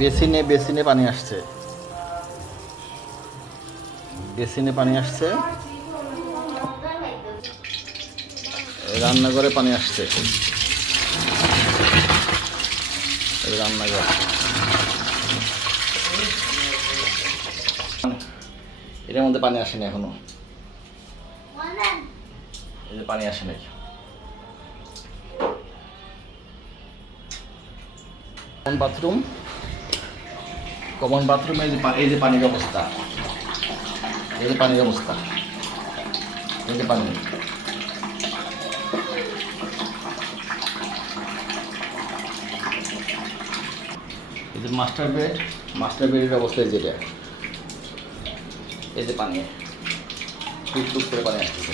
বেসিনে পানি আসছে, বেসিনে পানি আসছে, রান্নাঘরে পানি আসছে, রান্নাঘর এটার মধ্যে পানি আসেনি এখনো, এই যে পানি আসে নাই। কমন বাথরুমে এই যে পানির অবস্থা, এই যে পানির অবস্থা, এই যে পানি। এই যে মাস্টার বেডের অবস্থা এই যেটা, এই যে পানি টুক টুক করে পানি আসতেছে।